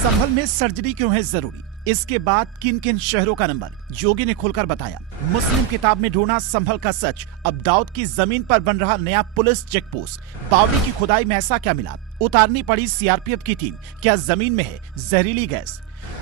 संभल में सर्जरी क्यों है जरूरी, इसके बाद किन किन शहरों का नंबर, योगी ने खुलकर बताया। मुस्लिम किताब में ढूंढा संभल का सच, अब दाऊद की जमीन पर बन रहा नया पुलिस चेक पोस्ट। बावड़ी की खुदाई में ऐसा क्या मिला, उतारनी पड़ी सीआरपीएफ की टीम, क्या जमीन में है जहरीली गैस।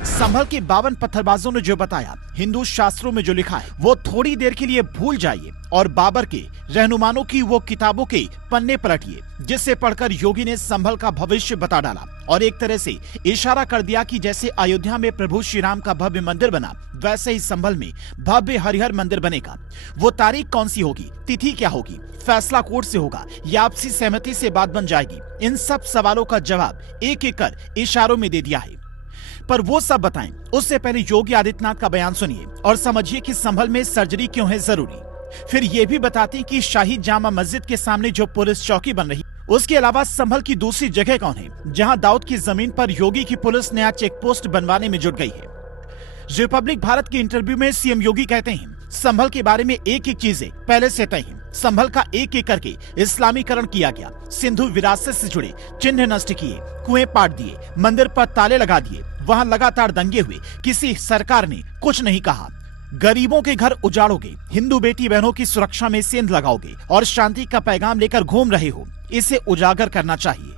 संभल के 52 पत्थरबाजों ने जो बताया, हिंदू शास्त्रों में जो लिखा है वो थोड़ी देर के लिए भूल जाइए और बाबर के रहनुमानों की वो किताबों के पन्ने पलटिए, जिससे पढ़कर योगी ने संभल का भविष्य बता डाला और एक तरह से इशारा कर दिया कि जैसे अयोध्या में प्रभु श्री राम का भव्य मंदिर बना, वैसे ही संभल में भव्य हरिहर मंदिर बनेगा। वो तारीख कौन सी होगी, तिथि क्या होगी, फैसला कोर्ट से होगा या आपसी सहमति से बात बन जाएगी, इन सब सवालों का जवाब एक एक कर इशारों में दे दिया है। पर वो सब बताएं उससे पहले योगी आदित्यनाथ का बयान सुनिए और समझिए कि संभल में सर्जरी क्यों है जरूरी। फिर ये भी बताते हैं कि शाही जामा मस्जिद के सामने जो पुलिस चौकी बन रही, उसके अलावा संभल की दूसरी जगह कौन है जहां दाऊद की जमीन पर योगी की पुलिस नया चेक पोस्ट बनवाने में जुट गई है। रिपब्लिक भारत के इंटरव्यू में सीएम योगी कहते हैं, संभल के बारे में एक एक चीजें पहले से तय हैं। संभल का एक एक करके इस्लामीकरण किया गया, सिंधु विरासत से जुड़े चिन्ह नष्ट किए, कुएं पाट दिए, मंदिर पर ताले लगा दिए, वहां लगातार दंगे हुए, किसी सरकार ने कुछ नहीं कहा। गरीबों के घर उजाड़ोगे, हिंदू बेटी बहनों की सुरक्षा में सेंध लगाओगे और शांति का पैगाम लेकर घूम रहे हो, इसे उजागर करना चाहिए।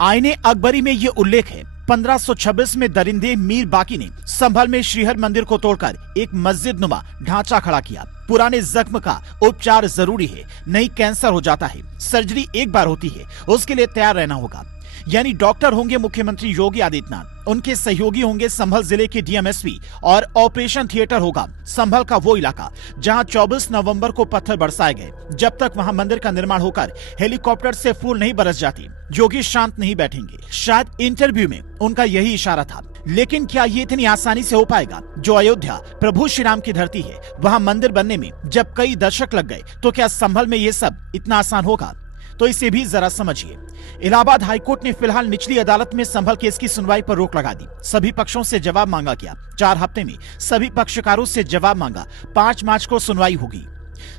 आईने अकबरी में ये उल्लेख है, 1526 में दरिंदे मीर बाकी ने संभल में श्रीहर मंदिर को तोड़कर एक मस्जिद नुमा ढांचा खड़ा किया। पुराने जख्म का उपचार जरूरी है, नहीं कैंसर हो जाता है, सर्जरी एक बार होती है, उसके लिए तैयार रहना होगा। यानी डॉक्टर होंगे मुख्यमंत्री योगी आदित्यनाथ, उनके सहयोगी होंगे संभल जिले के डीएमएसपी और ऑपरेशन थिएटर होगा संभल का वो इलाका जहां 24 नवंबर को पत्थर बरसाए गए। जब तक वहां मंदिर का निर्माण होकर हेलीकॉप्टर से फूल नहीं बरस जाती, योगी शांत नहीं बैठेंगे। शायद इंटरव्यू में उनका यही इशारा था, लेकिन क्या ये इतनी आसानी से हो पाएगा? जो अयोध्या प्रभु श्री राम की धरती है, वहाँ मंदिर बनने में जब कई दशक लग गए, तो क्या संभल में ये सब इतना आसान होगा? तो इसे भी जरा समझिए। इलाहाबाद हाईकोर्ट ने फिलहाल निचली अदालत में संभल केस की सुनवाई पर रोक लगा दी। सभी पक्षों से जवाब मांगा गया, 4 हफ्ते में सभी पक्षकारों से जवाब मांगा, 5 मार्च को सुनवाई होगी।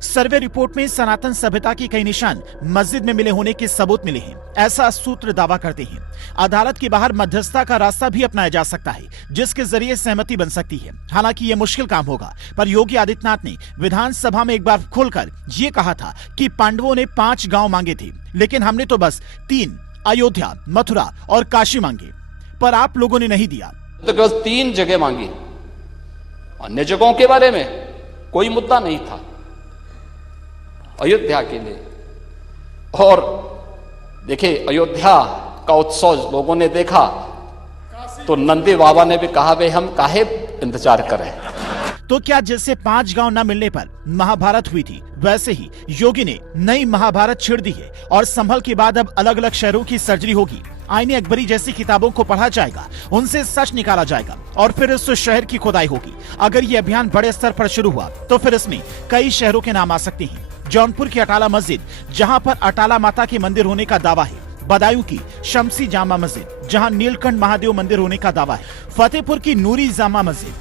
सर्वे रिपोर्ट में सनातन सभ्यता के कई निशान मस्जिद में मिले होने के सबूत मिले हैं, ऐसा सूत्र दावा करते हैं। अदालत के बाहर मध्यस्थता का रास्ता भी अपनाया जा सकता है, जिसके जरिए सहमति बन सकती है। हालांकि ये मुश्किल काम होगा, पर योगी आदित्यनाथ ने विधानसभा में एक बार खुलकर ये कहा था कि पांडवों ने 5 गांव मांगे थे, लेकिन हमने तो बस 3 अयोध्या, मथुरा और काशी मांगे, पर आप लोगों ने नहीं दिया। तो केवल 3 जगह मांगी, अन्य जगहों के बारे में कोई मुद्दा नहीं था। अयोध्या के लिए, और देखिए अयोध्या का उत्सव लोगों ने देखा तो नंदी बाबा ने भी कहा, भाई हम काहे इंतजार करें। तो क्या जैसे 5 गांव न मिलने पर महाभारत हुई थी, वैसे ही योगी ने नई महाभारत छेड़ दी है और संभल के बाद अब अलग अलग शहरों की सर्जरी होगी। आईने अकबरी जैसी किताबों को पढ़ा जाएगा, उनसे सच निकाला जाएगा और फिर उस शहर की खुदाई होगी। अगर ये अभियान बड़े स्तर पर शुरू हुआ तो फिर इसमें कई शहरों के नाम आ सकते हैं। जौनपुर की अटाला मस्जिद, जहां पर अटाला माता के मंदिर होने का दावा है। बदायूं की शमसी जामा मस्जिद, जहां नीलकंठ महादेव मंदिर होने का दावा है। फतेहपुर की नूरी जामा मस्जिद,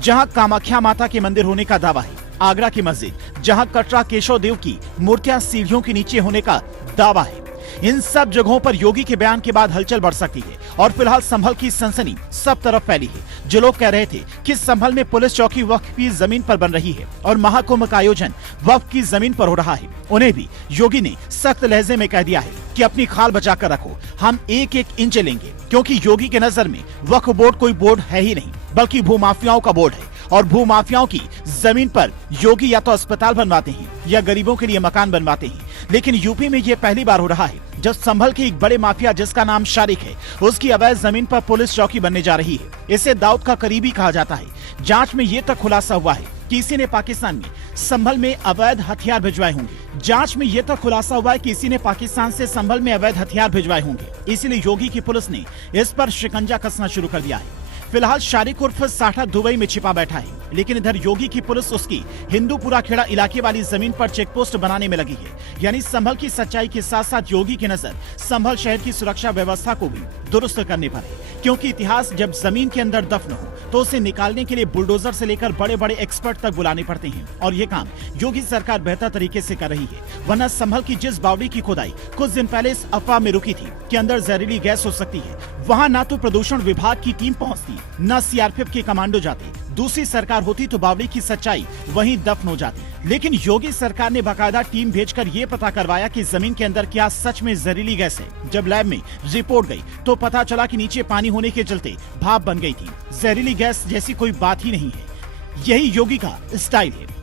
जहां कामाख्या माता के मंदिर होने का दावा है। आगरा की मस्जिद, जहां कटरा केशव देव की मूर्तियां सीढ़ियों के नीचे होने का दावा है। इन सब जगहों पर योगी के बयान के बाद हलचल बढ़ सकती है और फिलहाल संभल की सनसनी सब तरफ फैली है। जो लोग कह रहे थे कि संभल में पुलिस चौकी वक्फ की जमीन पर बन रही है और महाकुंभ का आयोजन वक्फ की जमीन पर हो रहा है, उन्हें भी योगी ने सख्त लहजे में कह दिया है कि अपनी खाल बचा कर रखो, हम एक एक इंच लेंगे। क्योंकि योगी के नजर में वक्फ बोर्ड कोई बोर्ड है ही नहीं, बल्कि भूमाफियाओं का बोर्ड है और भूमाफियाओं की जमीन पर योगी या तो अस्पताल बनवाते हैं या गरीबों के लिए मकान बनवाते हैं। लेकिन यूपी में ये पहली बार हो रहा है जब संभल के एक बड़े माफिया जिसका नाम शारिक है, उसकी अवैध जमीन पर पुलिस चौकी बनने जा रही है। इसे दाऊद का करीबी कहा जाता है। जांच में ये तक खुलासा हुआ है कि इसी ने पाकिस्तान में संभल में अवैध हथियार भिजवाए होंगे। जांच में ये तक खुलासा हुआ है कि इसी ने पाकिस्तान से संभल में अवैध हथियार भिजवाए होंगे। इसलिए योगी की पुलिस ने इस पर शिकंजा कसना शुरू कर दिया है। फिलहाल शारिक उर्फ साठा दुबई में छिपा बैठा है, लेकिन इधर योगी की पुलिस उसकी हिंदूपुरा खेड़ा इलाके वाली जमीन पर चेक पोस्ट बनाने में लगी है। यानी संभल की सच्चाई के साथ साथ योगी की नजर संभल शहर की सुरक्षा व्यवस्था को भी दुरुस्त करने पर है। क्योंकि इतिहास जब जमीन के अंदर दफन हो तो उसे निकालने के लिए बुलडोजर से लेकर बड़े बड़े एक्सपर्ट तक बुलाने पड़ते हैं और ये काम योगी सरकार बेहतर तरीके से कर रही है। वरना संभल की जिस बावड़ी की खुदाई कुछ दिन पहले इस अफवाह में रुकी थी कि अंदर जहरीली गैस हो सकती है, वहाँ ना तो प्रदूषण विभाग की टीम पहुँचती, न सीआरपीएफ के कमांडो जाते। दूसरी सरकार होती तो बावड़ी की सच्चाई वहीं दफन हो जाती। लेकिन योगी सरकार ने बाकायदा टीम भेजकर ये पता करवाया कि जमीन के अंदर क्या सच में जहरीली गैस है। जब लैब में रिपोर्ट गई तो पता चला कि नीचे पानी होने के चलते भाप बन गई थी। जहरीली गैस जैसी कोई बात ही नहीं है। यही योगी का स्टाइल है।